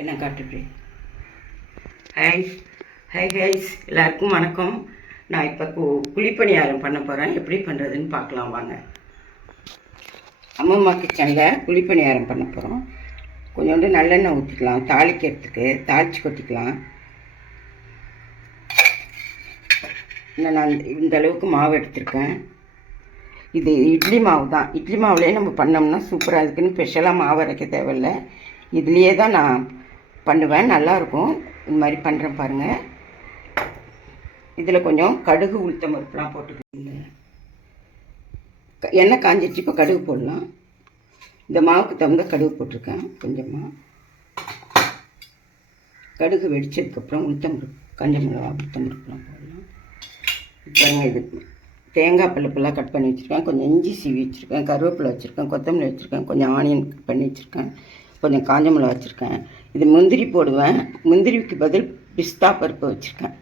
என்ன காட்டுறேன். Hi hi guys, எல்லாருக்கும் வணக்கம். நான் இப்போ குழிப்பணியாரம் பண்ண போகிறேன். எப்படி பண்ணுறதுன்னு பார்க்கலாம் வாங்க. அம்மம்மா கிச்சனில் குழிப்பணியாரம் பண்ண போகிறோம். கொஞ்சோண்டு நல்லெண்ணெய் ஊற்றிக்கலாம், தாளிக்கிறதுக்கு தாளித்து கொட்டிக்கலாம். இன்னும் நான் இந்த அளவுக்கு மாவு எடுத்திருக்கேன். இது இட்லி மாவு தான். இட்லி மாவுலேயே நம்ம பண்ணோம்னா சூப்பராக இருக்குன்னு ஸ்பெஷலாக மாவு அரைக்க தேவையில்லை. இதுலேயே தான் நான் பண்ணுவேன், நல்லாயிருக்கும். இந்த மாதிரி பண்ணுறேன் பாருங்கள். இதில் கொஞ்சம் கடுகு உளுத்தம் பருப்புலாம் போட்டுக்கோங்க. எண்ணெய் காஞ்சிச்சு, இப்போ கடுகு போடலாம். இந்த மாவுக்கு தகுந்த கடுகு போட்டிருக்கேன் கொஞ்சமாக. கடுகு வெடித்ததுக்கப்புறம் உளுத்தம் பருப்பு, கஞ்ச மிளகா, உளுத்தம் பருப்புலாம் போடலாம். இப்போ இது தேங்காய் பழுப்பெல்லாம் கட் பண்ணி வச்சுருக்கேன், கொஞ்சம் இஞ்சி சீவி வச்சுருக்கேன், கருவேப்பிலை வச்சுருக்கேன், கொத்தமல்லி வச்சுருக்கேன், கொஞ்சம் ஆனியன் கட் பண்ணி வச்சுருக்கேன், கொஞ்சம் காஞ்ச மிளகா வச்சுருக்கேன். இது முந்திரி போடுவேன். முந்திரிக்கு பதில் பிஸ்தா பருப்பு வச்சுருக்கேன்.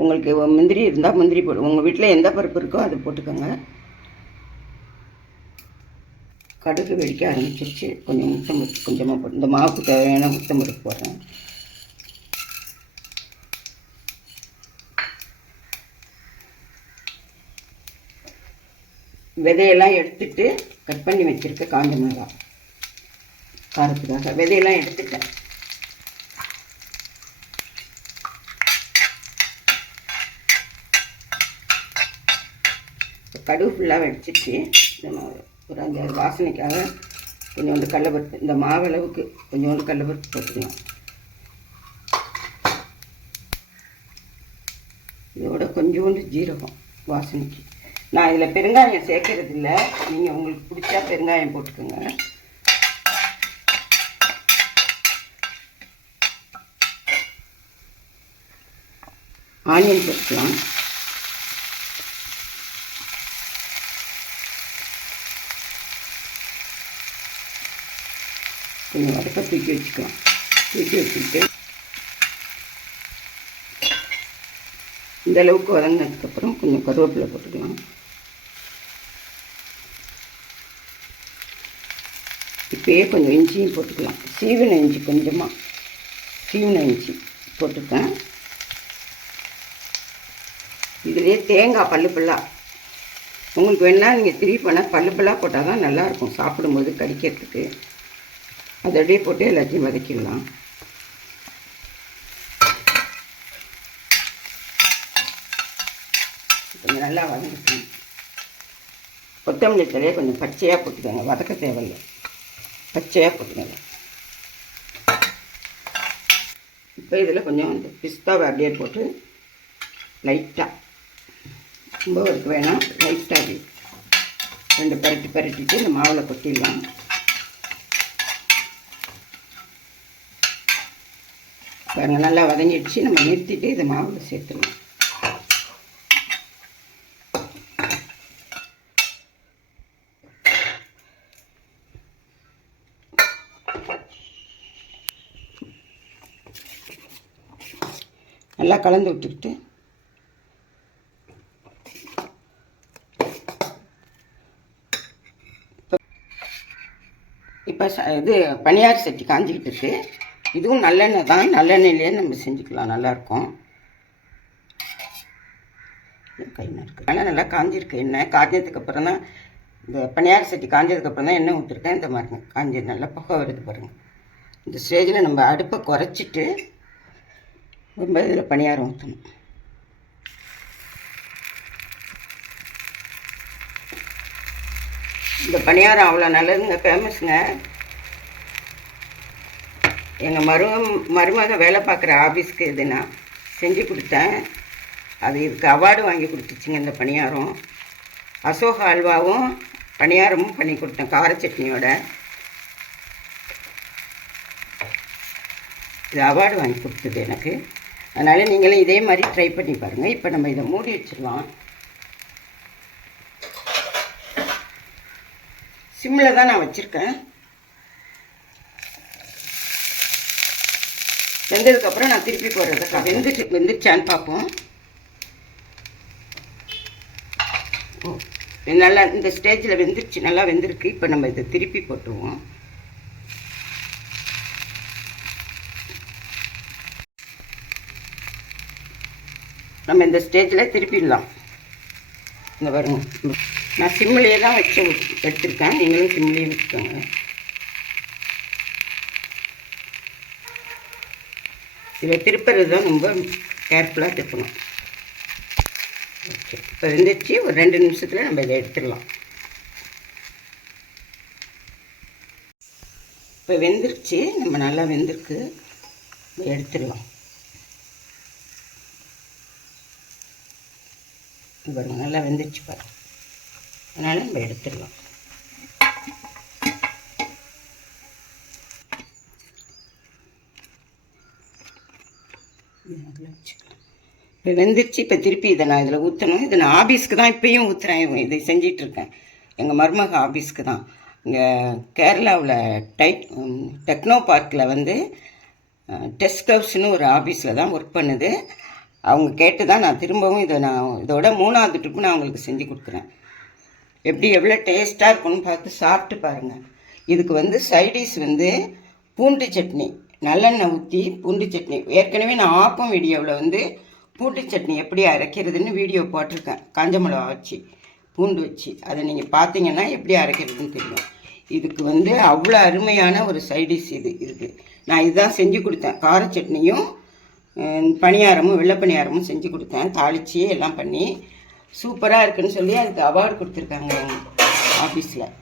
உங்களுக்கு முந்திரி இருந்தால் முந்திரி போடு, உங்கள் வீட்டில் எந்த பருப்பு இருக்கோ அதை போட்டுக்கோங்க. கடுகு வெடிக்க ஆரம்பிச்சிருச்சு. கொஞ்சம் உளுத்தம் பருப்பு கொஞ்சமாக போட்டு, இந்த மாவுக்கு தேவையான உளுத்தம் பருப்பு போடுறேன். விதையெல்லாம் எடுத்துட்டு கட் பண்ணி வச்சுருக்க காஞ்ச மிளகா காரத்துக்காக விதையெல்லாம் எடுத்துட்டேன். கடுகு ஃபுல்லாக வெடிச்சிட்டு ஒரு 5-6 வாசனைக்காக கொஞ்சோண்டு கடலைப்பருப்பு, இந்த மாவளவுக்கு கொஞ்சோண்டு கடலைப்பருப்பு போட்டுக்கலாம். இதோட கொஞ்சோண்டு ஜீரகம் வாசனைக்கு. நான் இதில் பெருங்காயம் சேர்க்கறது இல்லை, நீங்கள் உங்களுக்கு பிடிச்சா பெருங்காயம் போட்டுக்கோங்க. ஆனியன் போட்டுக்கலாம். கொஞ்சம் வதக்க தூக்கி வச்சுக்கலாம். தூக்கி வச்சுக்கிட்டு இந்த அளவுக்கு வதங்கினதுக்கப்புறம் கொஞ்சம் கருவேப்பிலை போட்டுக்கலாம். இப்போயே கொஞ்சம் இஞ்சியும் போட்டுக்கலாம். சீவின இஞ்சி, கொஞ்சமாக சீவின இஞ்சி போட்டுருக்கேன். இதுலேயே தேங்காய் பல்லுப்பல்லாக உங்களுக்கு வேணால் நீங்கள் திருப்பி பண்ணால் பல்லுப்பல்லாக போட்டால் தான் நல்லாயிருக்கும் சாப்பிடும்போது கடிக்கிறதுக்கு. அதை அப்படியே போட்டு எல்லாத்தையும் வதக்கிடலாம். கொஞ்சம் நல்லா வதக்கிக்கணும். கொத்தமல்லி தலையை கொஞ்சம் பச்சையாக போட்டுக்கோங்க, வதக்க தேவையில்லை, பச்சையாக போட்டுக்கோங்க. இப்போ இதில் கொஞ்சம் இந்த பிஸ்தாவை அப்படியே போட்டு லைட்டாக, ரொம்ப வறுக்க வேணாம், லைட்டாக 2 பரட்டிட்டு இந்த மாவில் கொட்டிடலாம். பாருங்கள், நல்லா வதங்கிடுச்சு. நம்ம நிறுத்திட்டு இதை மாவில் சேர்த்துடலாம். நல்லா கலந்து விட்டுக்கிட்டு இப்போ இது பனியார சட்டி காஞ்சிக்கிட்டு இருக்கு. இதுவும் நல்லெண்ணெய் தான், நல்லெண்ணெயிலே நம்ம செஞ்சுக்கலாம், நல்லாயிருக்கும். கை நறுக்கு நல்லா காஞ்சிருக்கு. எண்ணெய் காஞ்சதுக்கப்புறம் தான், இந்த பனியார சட்டி காஞ்சதுக்கப்புறம் தான் எண்ணெய் ஊற்றிருக்கேன். இந்த மாதிரி காஞ்சது நல்லா புகை வருது பாருங்கள். இந்த ஸ்டேஜில் நம்ம அடுப்பை குறைச்சிட்டு ரொம்ப இதில் பனியாரம் ஊற்றணும். இந்த பனியாரம் அவ்வளோ நல்லதுங்க, ஃபேமஸுங்க. எங்கள் மருமக வேலை பார்க்குற ஆஃபீஸ்க்கு இது நான் செஞ்சு கொடுத்தேன். அது இதுக்கு அவார்டு வாங்கி கொடுத்துச்சுங்க இந்த பனியாரம். அசோக அல்வாவும் பனியாரமும் பண்ணி கொடுத்தேன் கார சட்னியோட. இது அவார்டு வாங்கி கொடுத்தது எனக்கு. அதனால் நீங்களும் இதே மாதிரி ட்ரை பண்ணி பாருங்கள். இப்போ நம்ம இதை மூடி வச்சிடலாம். சிம்மில் தான் நான் வச்சுருக்கேன். வெந்ததுக்கப்புறம் நான் திருப்பி போடுறதுக்கா வெந்துச்சான்னு பார்ப்போம். நல்லா இந்த ஸ்டேஜில் வெந்துருச்சு, நல்லா வெந்திருக்கு. இப்போ நம்ம இதை திருப்பி போட்டுருவோம். நம்ம இந்த ஸ்டேஜில் திருப்பிடலாம். இந்த பாருங்க, நான் சிம்மிலேயே தான் வச்சு எடுத்துருக்கேன், நீங்களும் சிம்மிலேயே வச்சுக்கோங்க. இதை திருப்புறது தான் ரொம்ப கேர்ஃபுல்லாக திருப்பணும். ஓகே, இப்போ வெந்துச்சு. ஒரு 2 நிமிஷத்தில் நம்ம இதை எடுத்துடலாம். இப்போ வெந்துருச்சு, நம்ம நல்லா வெந்திருக்கு, எடுத்துடலாம். பாருங்க, நல்லா வெந்துருச்சு பாருங்க, அதனால் நம்ம எடுத்துடலாம். இப்போ வெந்துருச்சு. இப்போ திருப்பி இதை நான் இதில் ஊற்றணும். இதை நான் ஆஃபீஸ்க்கு தான் இப்போயும் ஊற்றுறேன். இதை செஞ்சிட்ருக்கேன், எங்கள் மருமக ஆஃபீஸ்க்கு தான். இங்கே கேரளாவில் டெக்னோ பார்க்கில் வந்து டெஸ்ட் ஹவுஸ்னு ஒரு ஆஃபீஸில் தான் ஒர்க் பண்ணுது. அவங்க கேட்டு தான் நான் திரும்பவும் இதோட 3வது ட்ரிப்பு நான் அவங்களுக்கு செஞ்சு கொடுக்குறேன். எப்படி எவ்வளோ டேஸ்ட்டாக இருக்குன்னு பார்த்து சாப்பிட்டு பாருங்கள். இதுக்கு வந்து சைடிஷ் வந்து பூண்டு சட்னி, நல்லெண்ணெய் ஊற்றி பூண்டு சட்னி. ஏற்கனவே நான் ஆப்பம் வீடியோவில் வந்து பூண்டு சட்னி எப்படி அரைக்கிறதுன்னு வீடியோ போட்டிருக்கேன், காஞ்ச மிளகா வச்சு பூண்டு வச்சு. அதை நீங்கள் பார்த்தீங்கன்னா எப்படி அரைக்கிறதுன்னு தெரியும். இதுக்கு வந்து அவ்வளோ அருமையான ஒரு சைடிஷ் இருக்குது. நான் இதுதான் செஞ்சு கொடுத்தேன். கார சட்னியும் பணியாரமும் வெள்ளை பணியாரமும் செஞ்சு கொடுத்தேன், தாளித்து எல்லாம் பண்ணி சூப்பராக இருக்குன்னு சொல்லி அதுக்கு அவார்டு கொடுத்துருக்காங்க எங்கள் ஆஃபீஸில்,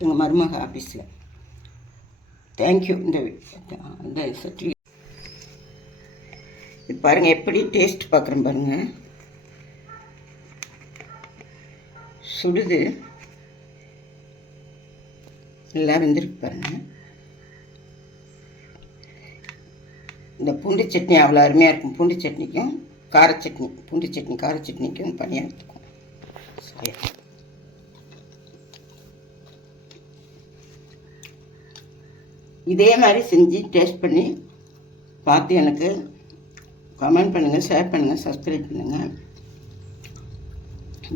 எங்கள் மருமக ஆஃபீஸில். தேங்க்யூ. இந்த சர்டிஃபிகேட் இது பாருங்கள், எப்படி டேஸ்ட் பார்க்குறேன் பாருங்கள். சுடுது, நல்லா வெந்திருக்கு பாருங்கள். இந்த பூண்டு சட்னி அவ்வளோ அருமையாக இருக்கும். பூண்டு சட்னிக்கும் கார சட்னி, பூண்டு சட்னி கார சட்னிக்கும் பணியாரத்துக்கும் சரியா. இதே மாதிரி செஞ்சு டேஸ்ட் பண்ணி பார்த்து எனக்கு கமெண்ட் பண்ணுங்கள், ஷேர் பண்ணுங்கள், சப்ஸ்கிரைப் பண்ணுங்கள்.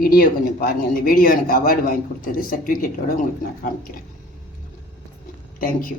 வீடியோ கொஞ்சம் பாருங்கள். இந்த வீடியோ எனக்கு அவார்டு வாங்கி கொடுத்தது சர்டிஃபிகேட்டோடு உங்களுக்கு நான் காமிக்கிறேன். தேங்க்யூ.